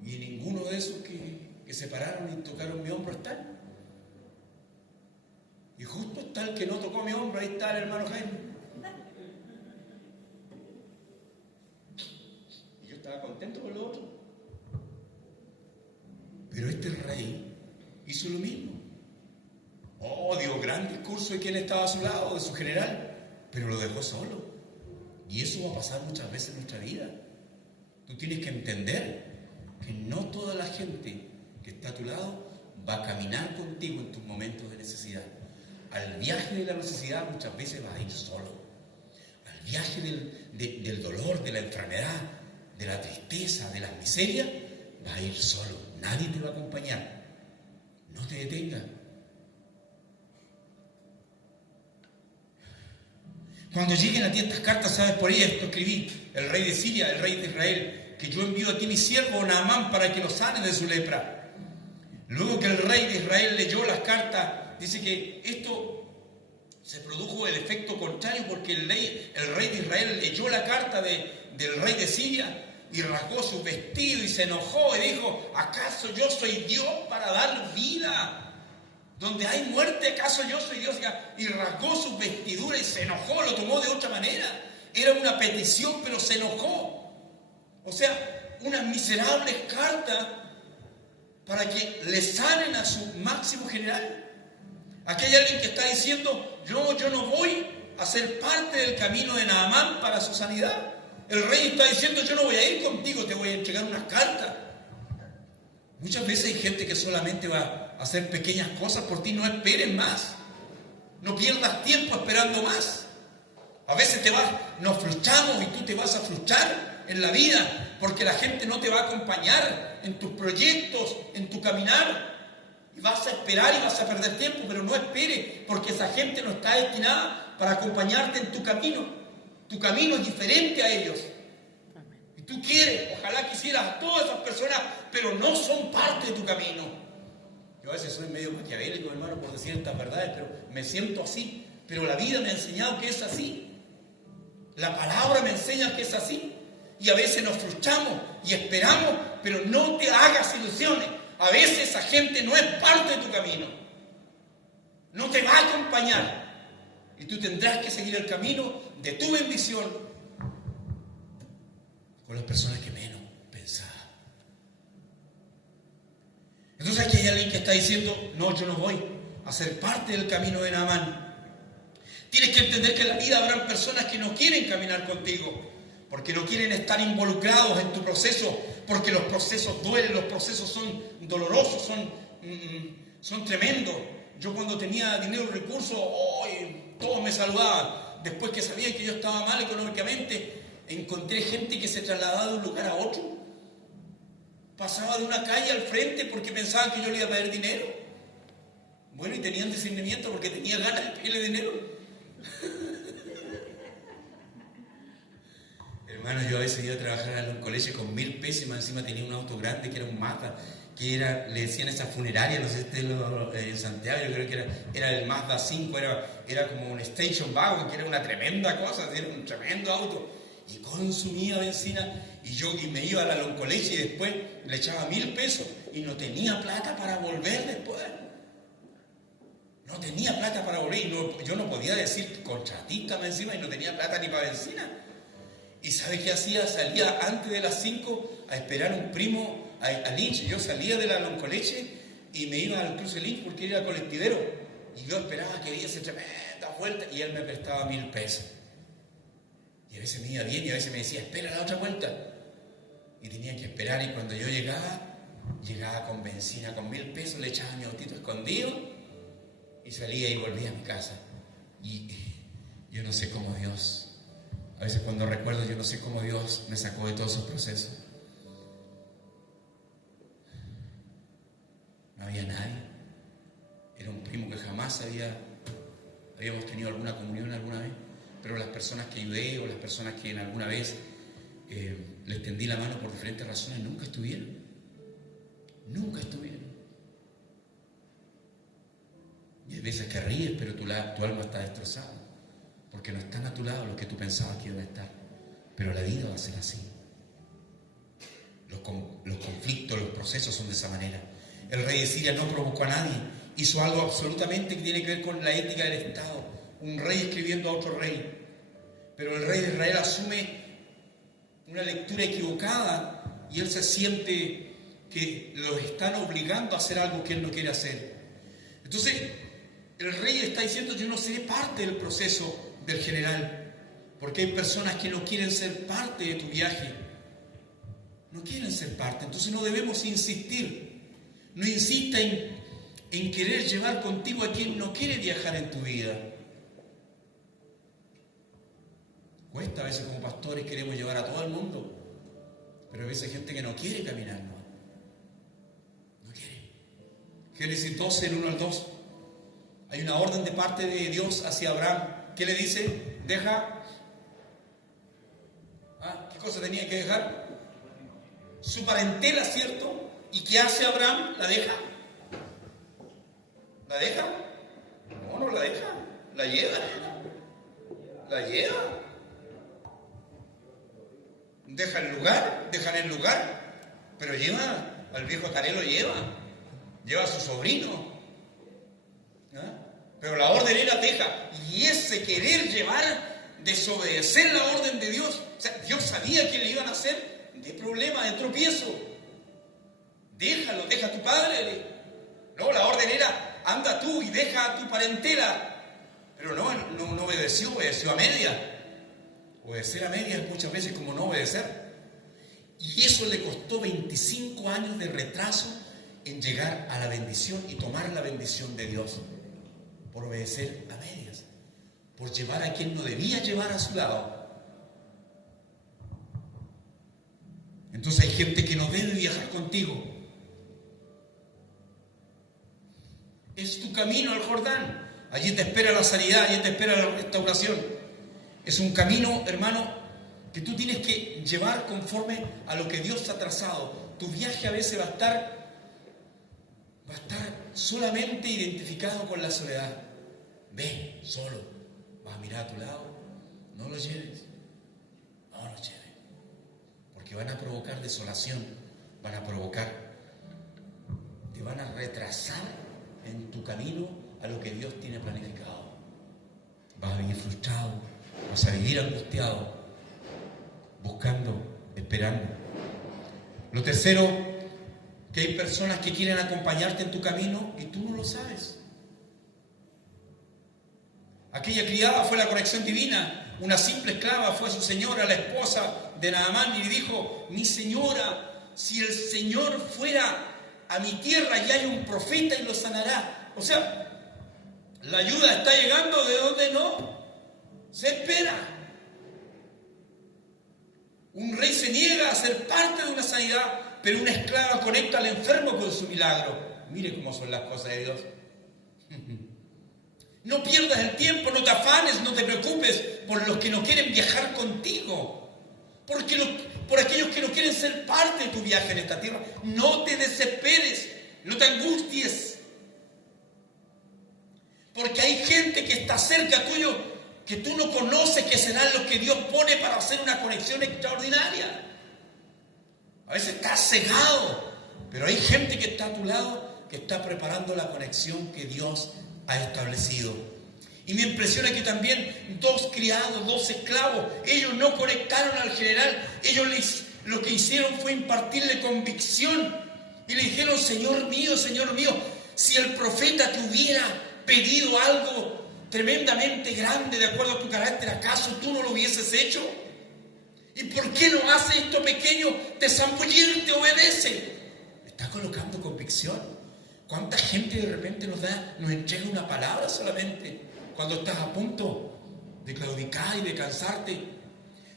Y ninguno de esos que se pararon y tocaron mi hombro están. Y justo está el que no tocó mi hombro, ahí está el hermano Jaime. Y yo estaba contento con lo otro. Pero este rey hizo lo mismo. Dio gran discurso de quién estaba a su lado, de su general, pero lo dejó solo. Y eso va a pasar muchas veces en nuestra vida. Tú tienes que entender que no toda la gente que está a tu lado va a caminar contigo en tus momentos de necesidad. Al viaje de la necesidad muchas veces vas a ir solo. Al viaje del dolor, de la enfermedad, de la tristeza, de las miserias, vas a ir solo. Nadie te va a acompañar. No te detengas. Cuando lleguen a ti estas cartas, sabes por ellas, esto escribí: el rey de Siria, el rey de Israel, que yo envío a ti mi siervo Naamán para que lo sanes de su lepra. Luego que el rey de Israel leyó las cartas, dice que esto se produjo el efecto contrario, porque el rey de Israel leyó la carta del rey de Siria y rasgó su vestido y se enojó y dijo: ¿acaso yo soy Dios para dar vida Donde hay muerte, ¿acaso yo soy Dios? Y rasgó sus vestiduras y se enojó, lo tomó de otra manera. Era una petición, pero se enojó. O sea, unas miserables cartas para que le sanen a su máximo general. Aquí hay alguien que está diciendo, yo no voy a ser parte del camino de Naamán para su sanidad. El rey está diciendo, yo no voy a ir contigo, te voy a entregar unas cartas. Muchas veces hay gente que solamente va a hacer pequeñas cosas por ti, no esperes más. No pierdas tiempo esperando más. A veces nos frustramos y tú te vas a frustrar en la vida porque la gente no te va a acompañar en tus proyectos, en tu caminar. Y vas a esperar y vas a perder tiempo, pero no esperes porque esa gente no está destinada para acompañarte en tu camino. Tu camino es diferente a ellos. Y tú quieres, ojalá quisieras a todas esas personas, pero no son parte de tu camino. Yo a veces soy medio maquiavélico, hermano, por decir estas verdades, pero me siento así. Pero la vida me ha enseñado que es así. La palabra me enseña que es así. Y a veces nos frustramos y esperamos, pero no te hagas ilusiones. A veces esa gente no es parte de tu camino. No te va a acompañar. Y tú tendrás que seguir el camino de tu bendición con las personas que menos pensaba. Entonces aquí hay alguien que está diciendo, no, yo no voy a ser parte del camino de Naamán. Tienes que entender que en la vida habrán personas que no quieren caminar contigo, porque no quieren estar involucrados en tu proceso, porque los procesos duelen, los procesos son dolorosos, son tremendos. Yo cuando tenía dinero y recursos, todos me saludaban. Después que sabían que yo estaba mal económicamente, encontré gente que se trasladaba de un lugar a otro. Pasaba de una calle al frente porque pensaban que yo le iba a pedir dinero. Bueno, y tenían discernimiento porque tenía ganas de pedirle dinero. Hermano, yo a veces iba a trabajar en un colegio con 1.000 pesos y más encima tenía un auto grande que era un Mazda, que le decían esa funeraria, no sé si ustedes en Santiago, yo creo que era el Mazda 5, era como un station wagon, que era una tremenda cosa, era un tremendo auto, y consumía benzina, y me iba a la colegio y después le echaba 1.000 pesos y no tenía plata para volver después. No tenía plata para volver y yo no podía decir contratista encima y no tenía plata ni para benzina. ¿Y sabe qué hacía? Salía antes de las 5 a esperar a un primo a Lynch. Yo salía de la Loncoleche y me iba al Cruce Lynch porque era colectivero. Y yo esperaba que diese tremenda vuelta y él me prestaba 1.000 pesos. Y a veces me iba bien y a veces me decía, espera la otra vuelta. Y tenía que esperar y cuando yo llegaba con benzina, con 1.000 pesos, le echaba mi autito escondido y salía y volvía a mi casa. Y yo no sé cómo Dios... A veces cuando recuerdo, yo no sé cómo Dios me sacó de todos esos procesos. No había nadie. Era un primo que jamás habíamos tenido alguna comunión alguna vez. Pero las personas que ayudé o las personas que en alguna vez les tendí la mano por diferentes razones, nunca estuvieron. Nunca estuvieron. Y hay veces que ríes, pero tu alma está destrozada. Porque no están a tu lado los que tú pensabas que iban a estar. Pero la vida va a ser así. Los conflictos, los procesos son de esa manera. El rey de Siria no provocó a nadie. Hizo algo absolutamente que tiene que ver con la ética del Estado. Un rey escribiendo a otro rey. Pero el rey de Israel asume una lectura equivocada y él se siente que lo están obligando a hacer algo que él no quiere hacer. Entonces, el rey está diciendo, yo no seré parte del proceso del general, porque hay personas que no quieren ser parte de tu viaje, no quieren ser parte. Entonces no debemos insistir. No insista en querer llevar contigo a quien no quiere viajar en tu vida. Cuesta a veces como pastores queremos llevar a todo el mundo, pero a veces hay gente que no quiere caminar, no quiere. Génesis 12, el 1 al 2, hay una orden de parte de Dios hacia Abraham. ¿Qué le dice? Deja. ¿Qué cosa tenía que dejar? Su parentela, ¿cierto? ¿Y qué hace Abraham? ¿La deja? ¿La deja? No la deja. La lleva. La lleva. Deja el lugar, pero lleva al viejo Carelo, lleva a su sobrino. Pero la orden era deja. Y ese querer llevar, desobedecer la orden de Dios. O sea, Dios sabía que le iban a hacer de problema, de tropiezo. Déjalo, deja a tu padre. No, la orden era, anda tú y deja a tu parentela. Pero no obedeció, obedeció a media. Obedecer a media es muchas veces como no obedecer. Y eso le costó 25 años de retraso en llegar a la bendición y tomar la bendición de Dios. Por obedecer a medias. Por llevar a quien no debía llevar a su lado. Entonces hay gente que no debe viajar contigo. Es tu camino al Jordán. Allí te espera la sanidad, allí te espera la restauración. Es un camino, hermano, que tú tienes que llevar conforme a lo que Dios ha trazado. Tu viaje a veces va a estar solamente identificado con la soledad. Ve solo, vas a mirar a tu lado, no lo lleves, porque van a provocar desolación, te van a retrasar en tu camino a lo que Dios tiene planificado. Vas a vivir frustrado, vas a vivir angustiado, buscando, esperando. Lo tercero, que hay personas que quieren acompañarte en tu camino y tú no lo sabes. Aquella criada fue la conexión divina. Una simple esclava fue a su señora, la esposa de Naamán, y le dijo: mi señora, si el Señor fuera a mi tierra, ya hay un profeta y lo sanará. O sea, la ayuda está llegando de donde no se espera. Un rey se niega a ser parte de una sanidad, pero una esclava conecta al enfermo con su milagro. Mire cómo son las cosas de Dios. No pierdas el tiempo, no te afanes, no te preocupes por los que no quieren viajar contigo. Por aquellos que no quieren ser parte de tu viaje en esta tierra. No te desesperes, no te angusties. Porque hay gente que está cerca tuyo que tú no conoces, que serán los que Dios pone para hacer una conexión extraordinaria. A veces estás cegado, pero hay gente que está a tu lado que está preparando la conexión que Dios ha establecido. Y me impresiona que también 2 criados, 2 esclavos, ellos no conectaron al general. Ellos lo que hicieron fue impartirle convicción y le dijeron: Señor mío, si el profeta te hubiera pedido algo tremendamente grande de acuerdo a tu carácter, ¿acaso tú no lo hubieses hecho? ¿Y por qué no hace esto pequeño de zambullirte? Obedece. Está colocando convicción. ¿Cuánta gente de repente nos entrega una palabra solamente cuando estás a punto de claudicar y de cansarte?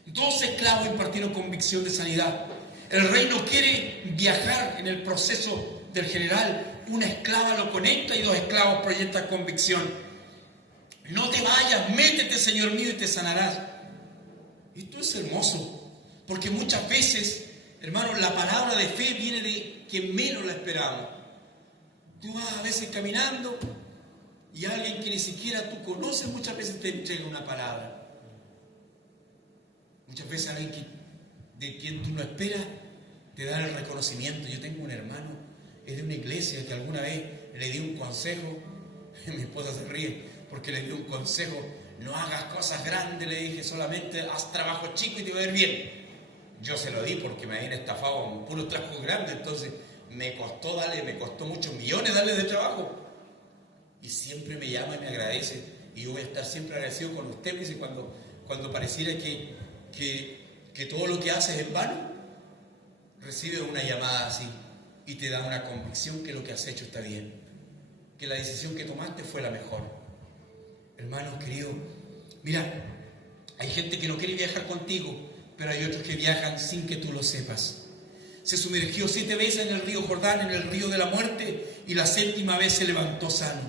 2 esclavos impartieron convicción de sanidad. El rey no quiere viajar en el proceso del general. Una esclava lo conecta y 2 esclavos proyectan convicción. No te vayas, métete, Señor mío, y te sanarás. Esto es hermoso, porque muchas veces, hermanos, la palabra de fe viene de quien menos la esperamos. Tú vas a veces caminando y alguien que ni siquiera tú conoces muchas veces te entrega una palabra. Muchas veces alguien de quien tú no esperas te da el reconocimiento. Yo tengo un hermano, es de una iglesia, que alguna vez le di un consejo. Mi esposa se ríe porque le di un consejo: no hagas cosas grandes, le dije, solamente haz trabajo chico y te va a ir bien. Yo se lo di porque me habían estafado en puros trabajos grandes, entonces me costó muchos millones darle de trabajo. Y siempre me llama y me agradece, y yo voy a estar siempre agradecido con usted. Me dice, cuando pareciera que todo lo que haces es en vano, recibe una llamada así y te da una convicción que lo que has hecho está bien, que la decisión que tomaste fue la mejor. Hermanos queridos, mira, hay gente que no quiere viajar contigo, pero hay otros que viajan sin que tú lo sepas. Se sumergió 7 veces en el río Jordán, en el río de la muerte, y la 7ª vez se levantó sano.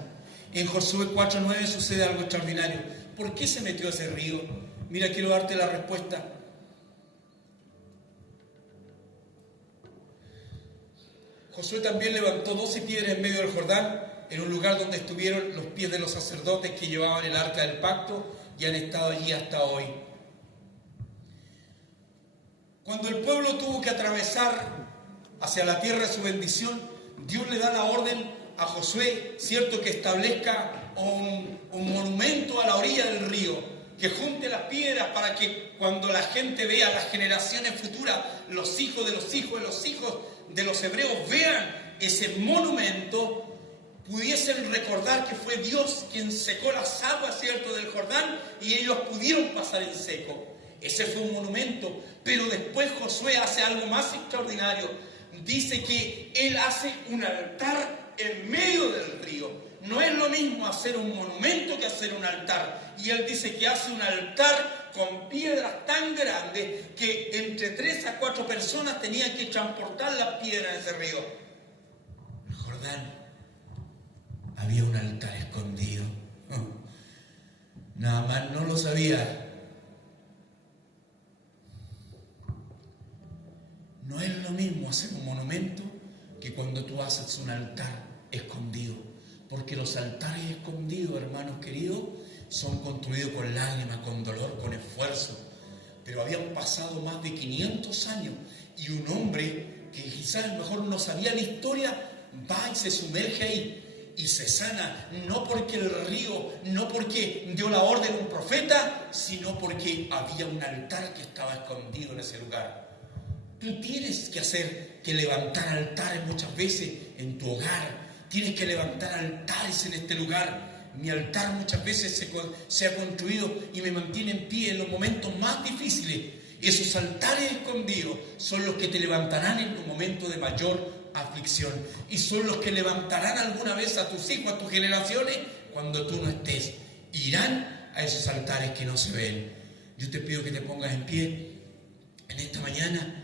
En Josué 4:9 sucede algo extraordinario. ¿Por qué se metió a ese río? Mira, quiero darte la respuesta. Josué también levantó 12 piedras en medio del Jordán, en un lugar donde estuvieron los pies de los sacerdotes que llevaban el arca del pacto y han estado allí hasta hoy. Cuando el pueblo tuvo que atravesar hacia la tierra de su bendición, Dios le da la orden a Josué, cierto, que establezca un monumento a la orilla del río, que junte las piedras para que cuando la gente vea, las generaciones futuras, los hijos de los hijos de los hijos de los hebreos vean ese monumento, pudiesen recordar que fue Dios quien secó las aguas, cierto, del Jordán, y ellos pudieron pasar en seco. Ese fue un monumento. Pero después Josué hace algo más extraordinario. Dice que él hace un altar en medio del río. No es lo mismo hacer un monumento que hacer un altar. Y él dice que hace un altar con piedras tan grandes que entre 3 a 4 personas tenían que transportar las piedras en ese río. El Jordán, había un altar escondido. Nada más no lo sabía. No es lo mismo hacer un monumento que cuando tú haces un altar escondido. Porque los altares escondidos, hermanos queridos, son construidos con lágrimas, con dolor, con esfuerzo. Pero habían pasado más de 500 años y un hombre que quizás a lo mejor no sabía la historia, va y se sumerge ahí y se sana, no porque el río, no porque dio la orden un profeta, sino porque había un altar que estaba escondido en ese lugar. Tú tienes que levantar altares muchas veces en tu hogar. Tienes que levantar altares en este lugar. Mi altar muchas veces se ha construido y me mantiene en pie en los momentos más difíciles. Esos altares escondidos son los que te levantarán en tu momento de mayor aflicción. Y son los que levantarán alguna vez a tus hijos, a tus generaciones, cuando tú no estés. Irán a esos altares que no se ven. Yo te pido que te pongas en pie en esta mañana.